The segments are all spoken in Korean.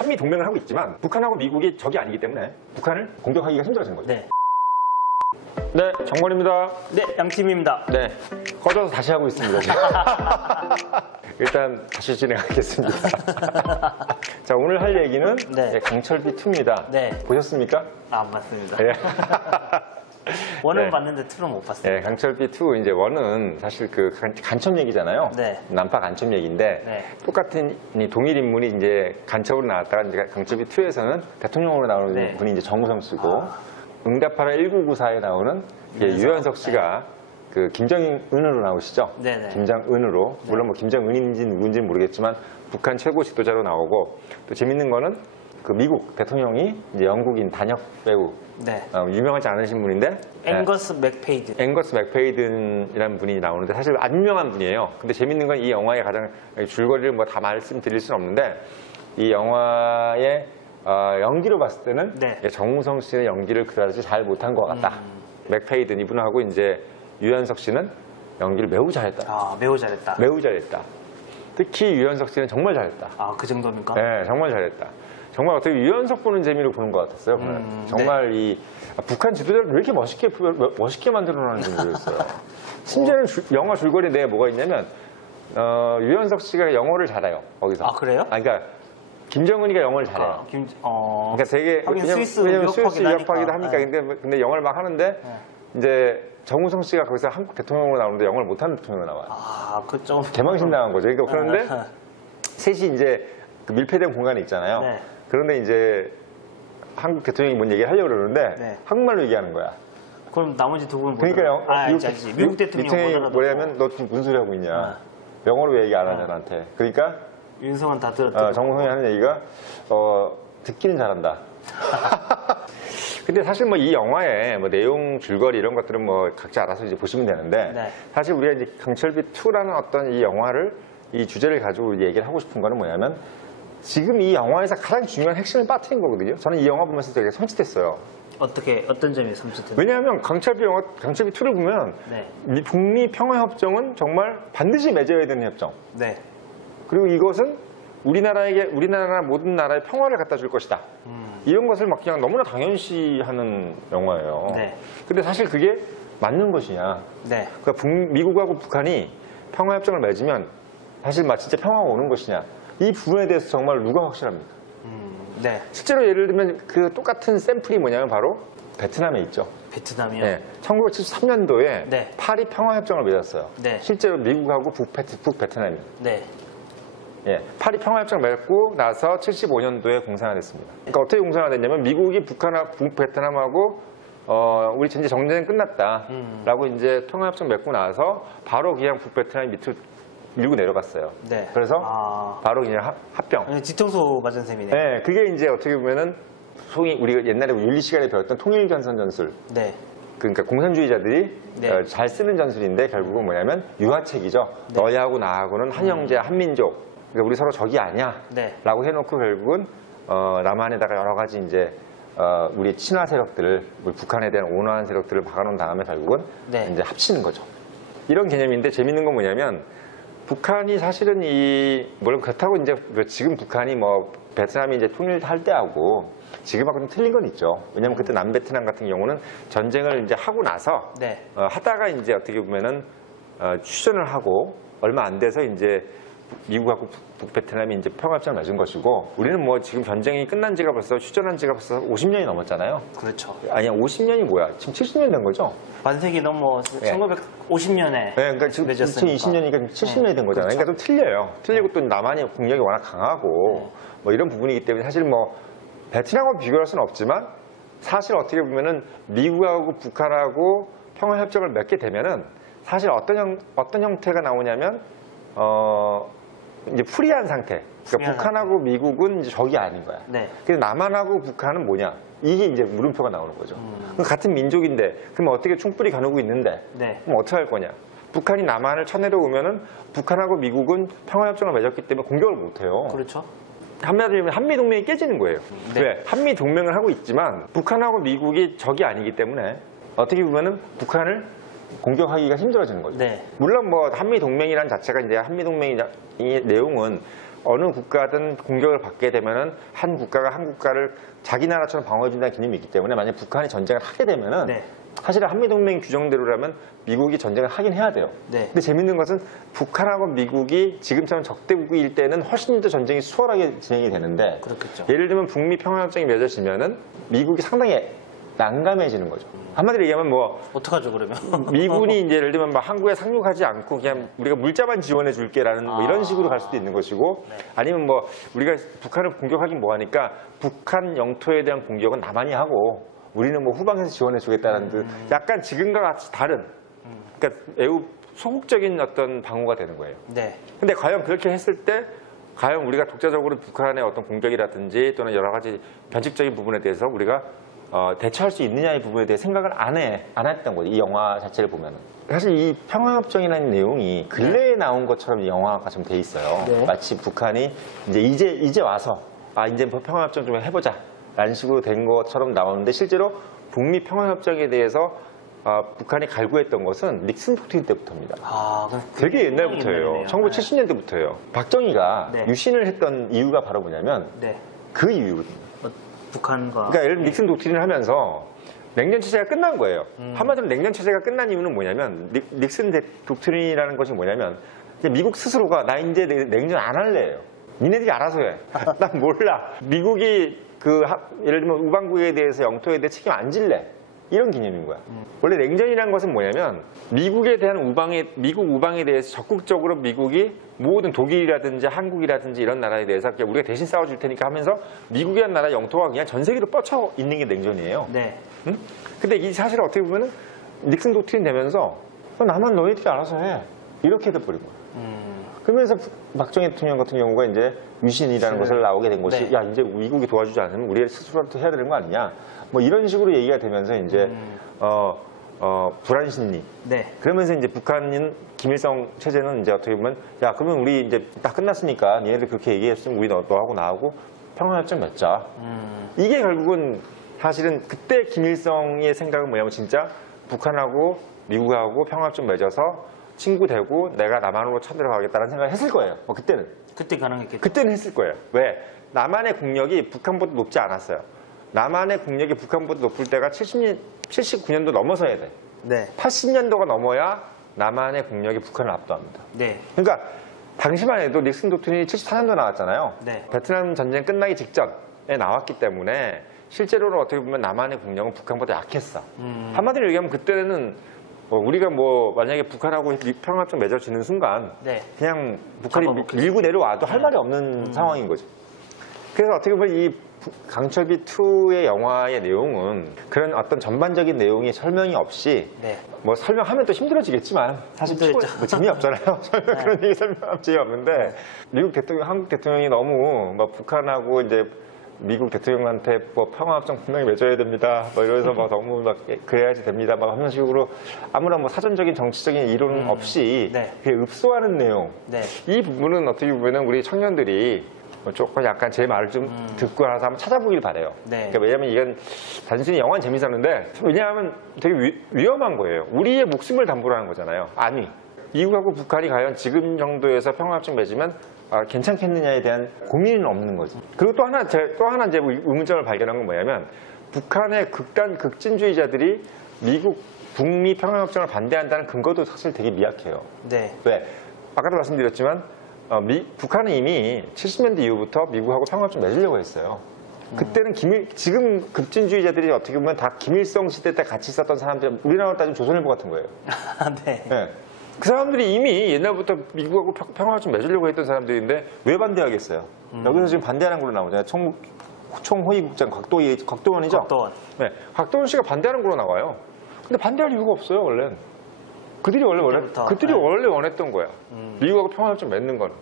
한미 동맹을 하고 있지만 북한하고 미국이 적이 아니기 때문에 북한을 공격하기가 힘들어지는 거죠. 네. 네, 정권입니다. 네, 양팀입니다. 네, 꺼져서 다시 하고 있습니다. 지금. 일단 다시 진행하겠습니다. 자, 오늘 할 얘기는 네. 강철비2입니다. 네. 보셨습니까? 아, 맞습니다. 네. 원은 네. 봤는데 투는 못 봤어요. 네, 강철비2 이제 원은 사실 그 간첩 얘기잖아요. 네. 난파 간첩 얘기인데 네. 똑같은 동일 인물이 이제 간첩으로 나왔다가 이제 강철비2에서는 대통령으로 나오는 네. 분이 이제 정우성 씨고 응답하라 1994에 나오는 유현석 씨가 그 김정은으로 나오시죠. 네네. 김정은으로 물론 뭐 김정은인지 누군지 모르겠지만 북한 최고 지도자로 나오고 또 재밌는 거는 그 미국 대통령이 이제 영국인 단역 배우 네. 유명하지 않으신 분인데 앵거스 맥페이드. 앵거스 맥페이든이라는 분이 나오는데 사실 안 유명한 분이에요. 근데 재밌는 건 이 영화의 가장 줄거리를 뭐 다 말씀드릴 수는 없는데 이 영화의 연기로 봤을 때는 네. 정우성 씨의 연기를 그다지 잘 못한 것 같다. 맥페이든 이분하고 이제 유현석 씨는 연기를 매우 잘했다. 아, 매우 잘했다. 매우 잘했다. 특히 유현석 씨는 정말 잘했다. 아, 그 정도입니까? 네, 정말 잘했다. 정말 어떻게 유현석 보는 재미로 보는 것 같았어요. 정말 이 북한 지도자를 왜 이렇게 멋있게 만들어놨는지 모르겠어요. 심지어는 영화 줄거리에 내에 뭐가 있냐면 유현석 씨가 영어를 잘해요. 거기서. 아, 그래요? 그러니까 김정은이가 영어를 잘해요. 그러니까 되게 하긴 왜냐면 스위스 유학파기도 하니까. 하니까 근데 영어를 막 하는데 이제 정우성 씨가 거기서 한국 대통령으로 나오는데 영어를 못하는 대통령으로 나와요. 아, 그 좀. 개망신 당한 거죠. 그러니까 그런데 셋이 이제 그 밀폐된 공간에 있잖아요. 네. 그런데 이제 한국 대통령이 뭔 얘기를 하려고 그러는데 네. 한국말로 얘기하는 거야. 그럼 나머지 두 분은 그러니까요. 알지. 미국 대통령 뭐냐면 너 지금 무슨 소리 하고 있냐. 영어로 왜 얘기 안 하냐 나한테. 그러니까 윤성은 다 들었죠. 정우성이 하는 얘기가 듣기는 잘한다. 근데 사실 뭐 이 영화의 뭐 내용 줄거리 이런 것들은 뭐 각자 알아서 이제 보시면 되는데 네. 사실 우리가 이제 강철비2라는 어떤 이 영화를 이 주제를 가지고 얘기를 하고 싶은 거는 뭐냐면 지금 이 영화에서 가장 중요한 핵심을 빠뜨린 거거든요. 저는 이 영화 보면서 되게 섬찟했어요. 어떤 점이 섬찟했나요? 왜냐하면 강철비2를 보면 네. 북미 평화협정은 정말 반드시 맺어야 되는 협정. 네. 그리고 이것은 우리나라 모든 나라의 평화를 갖다 줄 것이다. 이런 것을 막 그냥 너무나 당연시하는 영화예요. 네. 근데 사실 그게 맞는 것이냐. 네. 그러니까 미국하고 북한이 평화협정을 맺으면 사실 막 진짜 평화가 오는 것이냐. 이 부분에 대해서 정말 누가 확실합니까? 네. 실제로 예를 들면 그 똑같은 샘플이 뭐냐면 바로 베트남에 있죠. 베트남이요? 네. 1973년도에 네. 파리 평화협정을 맺었어요. 네. 실제로 미국하고 북베트남이. 네. 예, 파리 평화협정 맺고 나서 75년도에 공산화 됐습니다. 그러니까 어떻게 공산화 됐냐면 미국이 북베트남하고 우리 이제 정전이 끝났다라고 이제 평화협정 맺고 나서 바로 그냥 북베트남이 밑으로 밀고 내려갔어요. 네. 그래서 바로 그냥 합병. 뒤통수 맞은 셈이네요. 네, 그게 이제 어떻게 보면은 소위 우리가 옛날에 윤리 시간에 배웠던 통일전선 전술. 네. 그러니까 공산주의자들이 네. 잘 쓰는 전술인데 결국은 뭐냐면 유화책이죠. 네. 너희하고 나하고는 한 형제, 한 민족. 그러니까 우리 서로 적이 아니야. 네. 라고 해놓고 결국은 남한에다가 여러 가지 이제 우리 친화 세력들을 우리 북한에 대한 온화한 세력들을 박아놓은 다음에 결국은 네. 이제 합치는 거죠. 이런 개념인데 재밌는 건 뭐냐면 북한이 사실은 물론 그렇다고 이제 지금 북한이 뭐 베트남이 이제 통일할 때하고 지금하고는 틀린 건 있죠. 왜냐면 그때 남베트남 같은 경우는 전쟁을 이제 하고 나서 네. 하다가 이제 어떻게 보면은 휴전을 하고 얼마 안 돼서 이제 미국하고 북베트남이 이제 평화협정을 맺은 것이고 우리는 뭐 지금 전쟁이 끝난 지가 벌써 휴전한 지가 벌써 50년이 넘었잖아요. 그렇죠. 아니야 50년이 뭐야? 지금 70년 된 거죠? 반세기 넘어 1950년에 네, 그러니까 지금 2020년이니까 70년이 된 거잖아요. 그렇죠. 그러니까 좀 틀려요. 틀리고 또 남한이 국력이 워낙 강하고 뭐 이런 부분이기 때문에 사실 뭐 베트남하고 비교할 수는 없지만 사실 어떻게 보면은 미국하고 북한하고 평화협정을 맺게 되면은 사실 어떤 형태가 나오냐면 이제 프리한 상태. 그러니까 북한하고 미국은 이제 적이 아닌 거야. 네. 그래서 남한하고 북한은 뭐냐? 이게 이제 물음표가 나오는 거죠. 그럼 같은 민족인데, 그럼 어떻게 충분히 겨누고 있는데, 네. 그럼 어떻게 할 거냐? 북한이 남한을 쳐내려오면은 북한하고 미국은 평화협정을 맺었기 때문에 공격을 못 해요. 그렇죠. 한마디로 하면 한미동맹이 깨지는 거예요. 네. 왜? 한미동맹을 하고 있지만 북한하고 미국이 적이 아니기 때문에 어떻게 보면은 북한을 공격하기가 힘들어지는 거죠. 네. 물론 뭐 한미동맹이라는 자체가 이제 한미동맹의 내용은 어느 국가든 공격을 받게 되면은 한 국가가 한 국가를 자기 나라처럼 방어해준다는 개념이 있기 때문에 만약 북한이 전쟁을 하게 되면은 네. 사실은 한미동맹 규정대로라면 미국이 전쟁을 하긴 해야 돼요. 네. 근데 재밌는 것은 북한하고 미국이 지금처럼 적대국일 때는 훨씬 더 전쟁이 수월하게 진행이 되는데 그렇겠죠. 예를 들면 북미 평화협정이 맺어지면은 미국이 상당히 난감해지는 거죠. 한마디로 얘기하면 뭐 어떡하죠, 그러면? 미군이 이제 예를 들면 막 한국에 상륙하지 않고 그냥 우리가 물자만 지원해 줄게라는 뭐 이런 식으로 갈 수도 있는 것이고 네. 아니면 뭐 우리가 북한을 공격하긴 뭐하니까 북한 영토에 대한 공격은 남한이 하고 우리는 뭐 후방에서 지원해 주겠다는 듯 약간 지금과 같이 다른 그러니까 매우 소극적인 어떤 방어가 되는 거예요. 네. 근데 과연 그렇게 했을 때 과연 우리가 독자적으로 북한의 어떤 공격이라든지 또는 여러 가지 변칙적인 부분에 대해서 우리가 대처할 수 있느냐의 부분에 대해 생각을 안 했던 거죠. 이 영화 자체를 보면은. 사실 이 평화협정이라는 내용이 근래에 나온 것처럼 이 영화가 좀 돼 있어요. 네. 마치 북한이 이제 와서 이제 평화협정 좀 해보자 라는 식으로 된 것처럼 나오는데 실제로 북미 평화협정에 대해서 북한이 갈구했던 것은 닉슨 독트린 때부터입니다. 그럼 되게 옛날부터예요. 옛날이네요. 1970년대부터예요. 박정희가 네. 유신을 했던 이유가 바로 뭐냐면 네. 그 이유거든요. 북한과. 그러니까 예를 들면 닉슨 독트린을 하면서 냉전 체제가 끝난 거예요. 한마디로 냉전 체제가 끝난 이유는 뭐냐면 닉슨 독트린이라는 것이 뭐냐면 이제 미국 스스로가 나 이제 냉전 안 할래요. 니네들이 알아서 해. 난 몰라. 미국이 예를 들면 우방국에 대해서 영토에 대해 책임 안 질래. 이런 개념인 거야. 원래 냉전이라는 것은 뭐냐면 미국에 대한 미국 우방에 대해서 적극적으로 미국이 모든 독일이라든지 한국이라든지 이런 나라에 대해서 그냥 우리가 대신 싸워줄 테니까 하면서 미국이라는 나라 영토가 그냥 전 세계로 뻗쳐 있는 게 냉전이에요. 네. 응? 근데 이 사실을 어떻게 보면은 닉슨 독트린 되면서 나만 너희들이 알아서 해. 이렇게 돼버린 거야. 그러면서 박정희 대통령 같은 경우가 이제 유신이라는 것을 나오게 된 것이 네. 야 이제 미국이 도와주지 않으면 우리 스스로라도 해야 되는 거 아니냐 뭐 이런 식으로 얘기가 되면서 이제 불안 심리 네. 그러면서 이제 북한인 김일성 체제는 이제 어떻게 보면 야 그러면 우리 이제 다 끝났으니까 얘네들 그렇게 얘기했으면 우리 너하고 나하고 평화협정 맺자 이게 결국은 사실은 그때 김일성의 생각은 뭐냐면 진짜 북한하고 미국하고 평화협정 맺어서 친구 되고 내가 남한으로 쳐들어가겠다는 생각을 했을 거예요. 그때는. 그때 가능했겠죠. 그때는 했을 거예요. 왜? 남한의 국력이 북한보다 높지 않았어요. 남한의 국력이 북한보다 높을 때가 79년도 넘어서야 돼. 네. 80년도가 넘어야 남한의 국력이 북한을 압도합니다. 네. 그러니까 당시만 해도 닉슨 독트린이 74년도 나왔잖아요. 네. 베트남 전쟁 끝나기 직전에 나왔기 때문에 실제로는 어떻게 보면 남한의 국력은 북한보다 약했어. 한마디로 얘기하면 그때는 우리가 뭐 만약에 북한하고 평화협정 맺어지는 순간 네. 그냥 북한이 잡아먹겠지. 밀고 내려와도 할 말이 없는 상황인 거죠. 그래서 어떻게 보면 이 강철비 2의 영화의 내용은 그런 어떤 전반적인 내용이 설명이 없이 네. 뭐 설명하면 또 힘들어지겠지만 사실 힘들죠. 뭐 재미없잖아요. 그런 얘기 설명하면 재미없는데 미국 대통령, 한국 대통령이 너무 막 북한하고 이제 미국 대통령한테 뭐 평화협정 분명히 맺어야 됩니다. 뭐 이러면서 막 너무 막 그래야지 됩니다. 막 하는 식으로 아무런 뭐 사전적인 정치적인 이론 없이 네. 그냥 읍소하는 내용. 네. 이 부분은 어떻게 보면은 우리 청년들이 조금 약간 제 말을 좀 듣고 알아서 한번 찾아보길 바래요. 네. 그러니까 왜냐면 이건 단순히 영화는 재밌었는데 왜냐하면 되게 위험한 거예요. 우리의 목숨을 담보로 하는 거잖아요. 아니 미국하고 북한이 과연 지금 정도에서 평화협정 맺으면 괜찮겠느냐에 대한 고민은 없는 거지. 그리고 또 하나 이제 의문점을 발견한 건 뭐냐면 북한의 극진주의자들이 북미 평화협정을 반대한다는 근거도 사실 되게 미약해요. 네. 왜? 아까도 말씀드렸지만 북한은 이미 70년대 이후부터 미국하고 평화협정 맺으려고 했어요. 그때는 지금 급진주의자들이 어떻게 보면 다 김일성 시대 때 같이 있었던 사람들, 우리나라로 따지면 조선일보 같은 거예요. 네. 네. 그 사람들이 이미 옛날부터 미국하고 평화협정 맺으려고 했던 사람들인데 왜 반대하겠어요? 여기서 지금 반대하는 걸로 나오잖아요. 총호위국장 곽도원이죠? 곽도원. 네. 곽도원 씨가 반대하는 걸로 나와요. 근데 반대할 이유가 없어요, 원래. 그들이 원래 원했던 거야. 미국하고 평화협정 맺는 거는.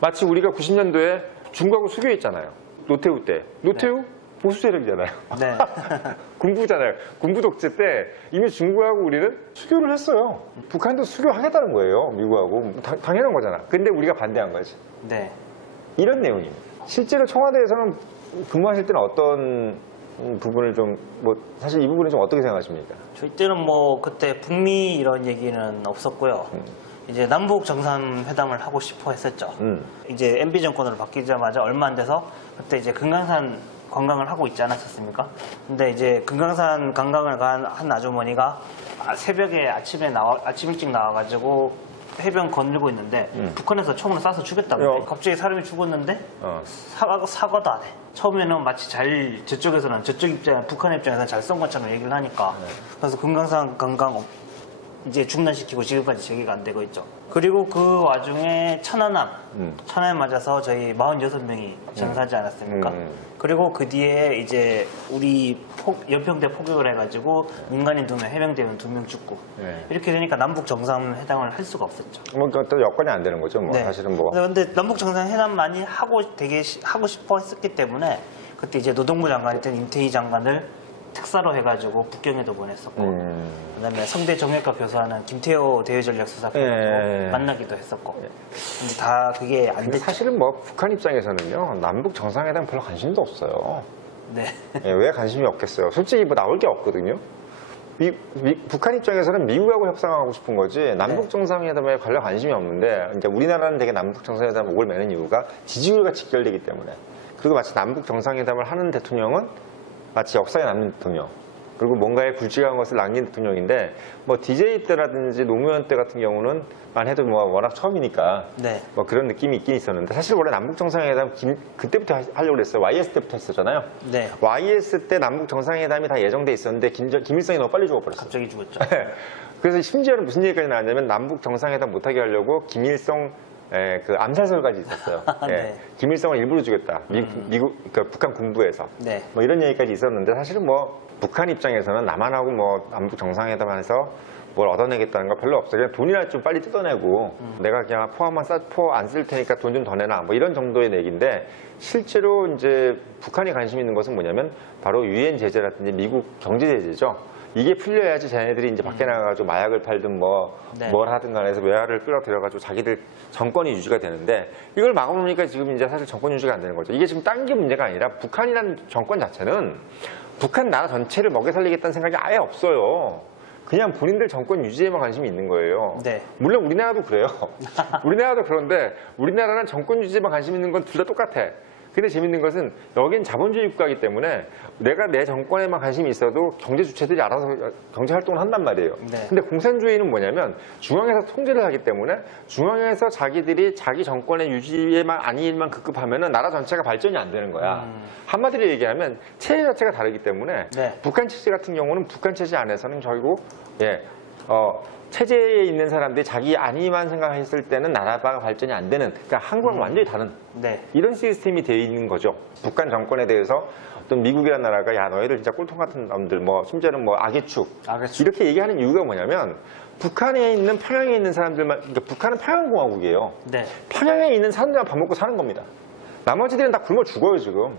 마치 우리가 90년도에 중국하고 수교했잖아요. 노태우 때. 노태우 보수 세력이잖아요. 네. 군부잖아요. 군부 독재 때 이미 중국하고 우리는 수교를 했어요. 북한도 수교하겠다는 거예요. 미국하고. 당연한 거잖아. 근데 우리가 반대한 거지. 네. 이런 내용입니다. 실제로 청와대에서는 근무하실 때는 어떤 부분을 사실 이 부분은 좀 어떻게 생각하십니까? 저희 때는 뭐 그때 북미 이런 얘기는 없었고요. 이제 남북 정상회담을 하고 싶어 했었죠. 이제 MB 정권으로 바뀌자마자 얼마 안 돼서 그때 이제 금강산 관광을 하고 있지 않았었습니까? 근데 이제 금강산 관광을 간 한 아주머니가 새벽에 아침 일찍 나와가지고 해변 건들고 있는데 북한에서 총으로 쏴서 죽였다고. 갑자기 사람이 죽었는데 사과도 안 해. 처음에는 마치 저쪽에서는 저쪽 입장, 북한 입장에서는 잘 쏜 것처럼 얘기를 하니까. 그래서 금강산 관광 이제 중단시키고 지금까지 재개가 안 되고 있죠. 그리고 그 와중에 천안함 맞아서 저희 46명이 전사하지 않았습니까? 그리고 그 뒤에 이제 우리 연평대 포격을 해가지고 민간인 2명, 해병대원 2명 죽고 이렇게 되니까 남북 정상회담을 할 수가 없었죠. 뭐 또 여건이 안 되는 거죠. 뭐 네. 사실은 뭐. 근데 남북 정상회담만이 되게 하고 싶어 했었기 때문에 그때 이제 노동부 장관이던 임태희 장관을 특사로 해가지고 북경에도 보냈었고 그다음에 성대 정형외과 교수하는 김태호 대외전략수사관도 만나기도 했었고 근데 다 그게 안 근데 됐죠. 사실은 뭐 북한 입장에서는요 남북 정상회담 별로 관심도 없어요. 네. 왜 관심이 없겠어요? 솔직히 뭐 나올 게 없거든요. 북한 입장에서는 미국하고 협상하고 싶은 거지 남북 정상회담에 관련 관심이 없는데 이제 우리나라는 되게 남북 정상회담 목을 매는 이유가 지지율과 직결되기 때문에. 그리고 마치 남북 정상회담을 하는 대통령은 마치 역사에 남는 대통령, 그리고 뭔가에 굵직한 것을 남긴 대통령인데, 뭐 DJ 때라든지 노무현 때 같은 경우는 만 해도 뭐 워낙 처음이니까 뭐 그런 느낌이 있긴 있었는데, 사실 원래 남북 정상회담 그때부터 하려고 그랬어요. YS 때부터 했었잖아요. 네. YS 때 남북 정상회담이 다 예정돼 있었는데 김일성이 너무 빨리 죽어버렸어요. 갑자기 죽었죠. 그래서 심지어는 무슨 얘기까지 나왔냐면 남북 정상회담 못하게 하려고 김일성 그 암살설까지 있었어요. 네. 김일성을 일부러 죽였다. 그러니까 북한 군부에서. 네. 뭐 이런 얘기까지 있었는데 사실은 뭐 북한 입장에서는 남한하고 뭐 남북 정상회담에서 뭘 얻어내겠다는 거 별로 없어요. 그냥 돈이나 좀 빨리 뜯어내고 내가 그냥 포 안 쓸 테니까 돈 좀 더 내놔. 뭐 이런 정도의 얘기인데 실제로 이제 북한이 관심 있는 것은 뭐냐면 바로 유엔 제재라든지 미국 경제 제재죠. 이게 풀려야지 자네들이 이제 밖에 나가가지고 마약을 팔든 뭘 하든 간에 해서 외화를 끌어들여가지고 자기들 정권이 유지가 되는데 이걸 막아놓으니까 지금 이제 사실 정권 유지가 안 되는 거죠. 이게 지금 딴 게 문제가 아니라 북한이라는 정권 자체는 북한 나라 전체를 먹여 살리겠다는 생각이 아예 없어요. 그냥 본인들 정권 유지에만 관심이 있는 거예요. 네. 물론 우리나라도 그래요. 우리나라도 그런데 우리나라는 정권 유지에만 관심 있는 건 둘 다 똑같아. 근데 재밌는 것은 여긴 자본주의 국가이기 때문에 내가 내 정권에만 관심이 있어도 경제 주체들이 알아서 경제 활동을 한단 말이에요. 네. 근데 공산주의는 뭐냐면 중앙에서 통제를 하기 때문에 중앙에서 자기들이 자기 정권의 유지에만 아니일만 급급하면은 나라 전체가 발전이 안 되는 거야. 한마디로 얘기하면 체제 자체가 다르기 때문에 북한 체제 같은 경우는 북한 체제 안에서는 결국 체제에 있는 사람들이 자기 안위만 생각했을 때는 나라가 발전이 안 되는, 그러니까 한국과는 완전히 다른 이런 시스템이 되어 있는 거죠. 북한 정권에 대해서 어떤 미국이라는 나라가 야 너희들 진짜 꼴통 같은 놈들, 뭐 심지어는 뭐 악의축 이렇게 얘기하는 이유가 뭐냐면 북한에 있는 평양에 있는 사람들만, 그러니까 북한은 평양공화국이에요. 평양에 있는 사람들만 밥 먹고 사는 겁니다. 나머지들은 다 굶어 죽어요 지금.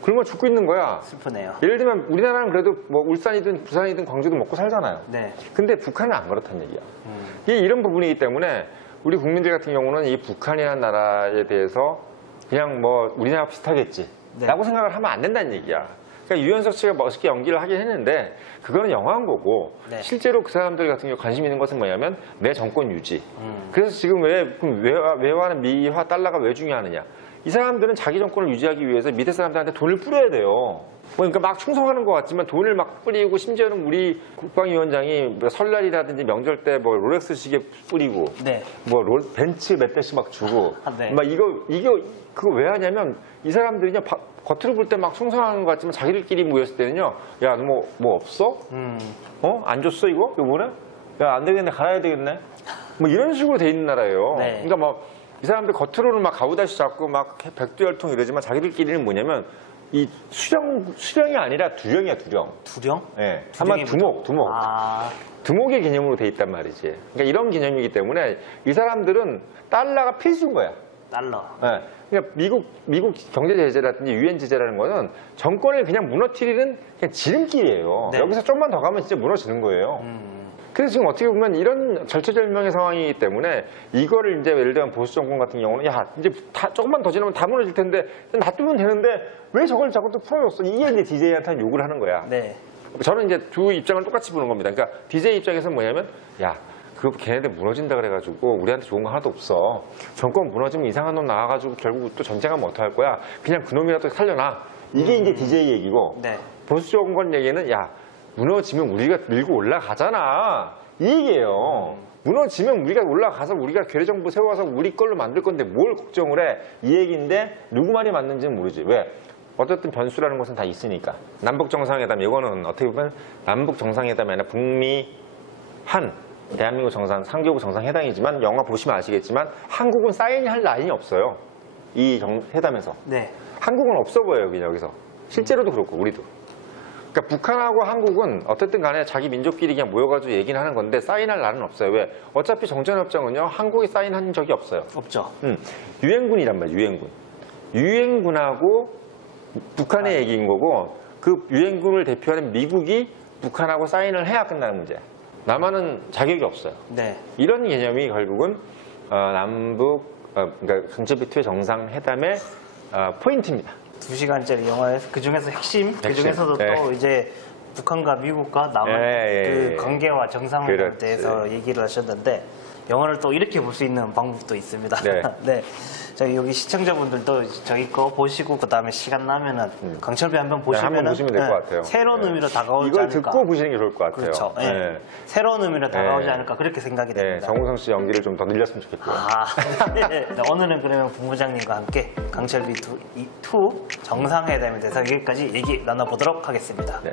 굶어 죽고 있는 거야. 슬프네요. 예를 들면 우리나라는 그래도 뭐 울산이든 부산이든 광주든 먹고 살잖아요. 네. 근데 북한은 안 그렇다는 얘기야. 이게 이런 부분이기 때문에 우리 국민들 같은 경우는 이 북한이라는 나라에 대해서 그냥 뭐 우리나라 비슷하겠지 라고 생각을 하면 안 된다는 얘기야. 그러니까 유연석 씨가 멋있게 연기를 하긴 했는데 그거는 영화인 거고 실제로 그 사람들 같은 경우 관심 있는 것은 뭐냐면 내 정권 유지. 그래서 지금 외화는 미화 달러가 왜 중요하느냐. 이 사람들은 자기 정권을 유지하기 위해서 밑에 사람들한테 돈을 뿌려야 돼요. 그러니까 막 충성하는 것 같지만 돈을 막 뿌리고, 심지어는 우리 국방위원장이 뭐 설날이라든지 명절 때 뭐 롤렉스 시계 뿌리고, 뭐 벤츠 몇 대씩 막 주고, 막 그거 왜 하냐면 이 사람들이 그냥 겉으로 볼 때 막 충성하는 것 같지만 자기들끼리 모였을 때는요, 야, 너 뭐 없어? 안 줬어 이거? 이번에? 야, 안 되겠네, 갈아야 되겠네. 뭐 이런 식으로 돼 있는 나라예요. 그러니까 뭐 이 사람들 겉으로는 막 가우다시 잡고 막 백두열통 이러지만 자기들끼리는 뭐냐면 이 수령이 아니라 두령이야, 두령. 두령? 네. 아마 두목. 두목의 개념으로 돼 있단 말이지. 그러니까 이런 개념이기 때문에 이 사람들은 달러가 필수인 거야. 달러. 네. 그러니까 미국 경제 제재라든지 유엔 제재라는 거는 정권을 그냥 무너뜨리는 그냥 지름길이에요. 여기서 좀만 더 가면 진짜 무너지는 거예요. 그래서 지금 어떻게 보면 이런 절체절명의 상황이기 때문에 이거를 이제 예를 들면 보수 정권 같은 경우는 야 이제 조금만 더 지나면 다 무너질 텐데 놔두면 되는데 왜 저걸 자꾸 또 풀어줬어? 이게 이제 DJ한테 요구를 하는 거야. 저는 이제 두 입장을 똑같이 보는 겁니다. 그러니까 DJ 입장에서는 뭐냐면 야 걔네들 무너진다 그래가지고 우리한테 좋은 거 하나도 없어. 정권 무너지면 이상한 놈 나와가지고 결국 또 전쟁하면 어떡할 거야. 그냥 그놈이라도 살려놔. 이게 이제 DJ 얘기고 네. 보수 정권 얘기는 야 무너지면 우리가 밀고 올라가잖아. 이 얘기예요. 무너지면 우리가 올라가서 우리가 괴뢰정부 세워서 우리 걸로 만들 건데 뭘 걱정을 해. 이 얘기인데 누구 말이 맞는지는 모르지. 왜? 어쨌든 변수라는 것은 다 있으니까. 남북정상회담 이거는 어떻게 보면 남북정상회담이 아니라 북미 한 대한민국 정상 3개국 정상회담이지만 영화 보시면 아시겠지만 한국은 사인이 할 라인이 없어요. 이 회담에서. 네. 한국은 없어 보여요. 그냥 여기서. 실제로도 그렇고 우리도. 그러니까 북한하고 한국은 어쨌든 간에 자기 민족끼리 그냥 모여가지고 얘기는 하는 건데 사인할 날은 없어요. 왜? 어차피 정전협정은요. 한국이 사인한 적이 없어요. 없죠. 유엔군이란 말이에요. 유엔군. 유엔군하고 북한의 얘기인 거고 그 유엔군을 대표하는 미국이 북한하고 사인을 해야 끝나는 문제야. 남한은 자격이 없어요. 네. 이런 개념이 결국은 남북 그러니까 강철비 투의 정상회담의 포인트입니다. 2시간짜리 영화에서 그 중에서 핵심, 그 중에서도 네. 또 이제 북한과 미국과 남한 그 관계와 정상회담에 그렇지. 대해서 얘기를 하셨는데 영화를 또 이렇게 볼 수 있는 방법도 있습니다. 네. 네. 저희 여기 시청자분들도 저희 거 보시고 그 다음에 시간 나면은 강철비 한번 보시면은 한번 보시면 될 것 같아요. 새로운 네. 의미로 다가오지 이걸 않을까. 듣고 보시는 게 좋을 것 같아요. 그렇죠. 네. 네. 새로운 의미로 다가오지 네. 않을까 그렇게 생각이 네, 됩니다. 정우성 씨 연기를 좀 더 늘렸으면 좋겠고요. 네. 오늘은 그러면 본부장님과 함께 강철비 2 정상회담에 대해서 여기까지 얘기 나눠보도록 하겠습니다. 네.